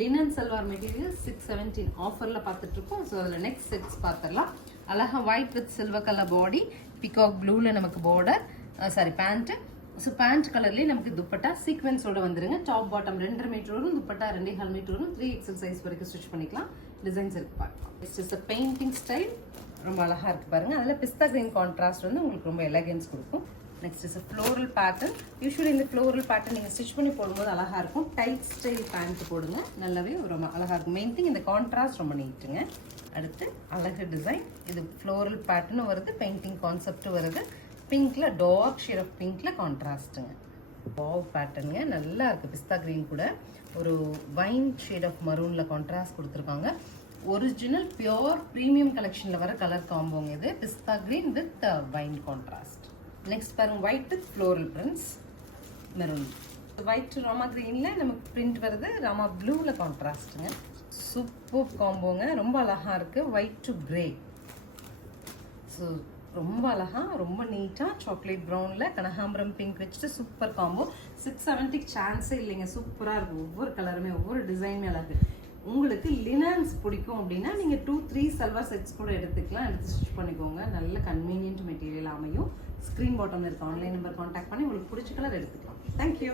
Linen salwar material 617 ஆஃபரில் பார்த்துட்ருக்கோம். So அதில் நெக்ஸ்ட் செட்ஸ் பார்த்துடலாம். அழகாக white with silver colour body, peacock ப்ளூவில் நமக்கு பார்டர், பேண்ட்டு. ஸோ பேண்ட் கலர்லேயே நமக்கு துப்பட்டா சீக்வென்ஸோட வந்துருங்க. டாப் பாட்டம் 2.5 மீட்டர் வரும், துப்பட்டா 2.5 மீட்டர் வரும். 3XL சைஸ் வரைக்கும் ஸ்டிச் பண்ணிக்கலாம். டிசைன்ஸ் இருக்கு பார்க்கலாம். இட்ஸ் பெயிண்டிங் ஸ்டைல் ரொம்ப அழகாக இருக்குது பாருங்கள். அதில் பிஸ்தா கிரீன் கான்ட்ராஸ்ட் வந்து உங்களுக்கு ரொம்ப எலகன்ஸ் கொடுக்கும். Next is floral pattern. Usually இந்த ஃப்ளோரல் பேட்டர்ன் நீங்கள் ஸ்டிச் பண்ணி போடும்போது அழகாக இருக்கும். டைட் ஸ்டைல் பேண்ட் போடுங்க, நல்லாவே ரொம்ப அழகாக இருக்கும். மெயின் திங் இந்த கான்ட்ராஸ்ட் ரொம்ப நீட்டுங்க. அடுத்து அழகு டிசைன். இது ஃப்ளோரல் பேட்டர்னும் வருது, பெயிண்டிங் கான்செப்டும் வருது. பிங்க்ல டார்க் ஷேட் ஆஃப் பிங்க்ல கான்ட்ராஸ்ட்டுங்க. வாவ் பேட்டர்னுங்க, நல்லா இருக்குது. பிஸ்தா கிரீன் கூட ஒரு வைன் ஷேட் ஆஃப் மரூனில் கான்ட்ராஸ்ட் கொடுத்துருக்காங்க. ஒரிஜினல் பியோர் ப்ரீமியம் கலெக்ஷனில் வர கலர் காம்போங்க இது. Pista green with wine contrast. Next பாருங்க, white with floral prints, maroon. White Rama கிரீனில் நமக்கு பிரிண்ட் வருது, ராமா ப்ளூவில் கான்ட்ராஸ்ட்டுங்க. சூப்பர் காம்போங்க, ரொம்ப அழகாக இருக்குது. White to grey. ஸோ ரொம்ப அழகாக, ரொம்ப நீட்டாக சாக்லேட் ப்ரௌனில் கனகாம்பரம் பிங்க் வச்சுட்டு சூப்பர் காம்போ. 670 சான்ஸே இல்லைங்க, சூப்பராக இருக்குது. ஒவ்வொரு கலருமே ஒவ்வொரு டிசைனுமே அழகு. உங்களுக்கு லினன்ஸ் பிடிக்கும் அப்படின்னா நீங்கள் 2-3 சல்வார் செட்ஸ் கூட எடுத்துக்கலாம். எடுத்து ஸ்டிச் பண்ணிக்கோங்க. நல்ல கன்வீனியன்ட் மெட்டீரியல் அமையும். ஸ்க்ரீன் பாட்டம் இருக்க ஆன்லைன் நம்பர் கான்டாக்ட் பண்ணி உங்களுக்கு பிடிச்ச கலர் எடுத்துக்கலாம். தேங்க்யூ.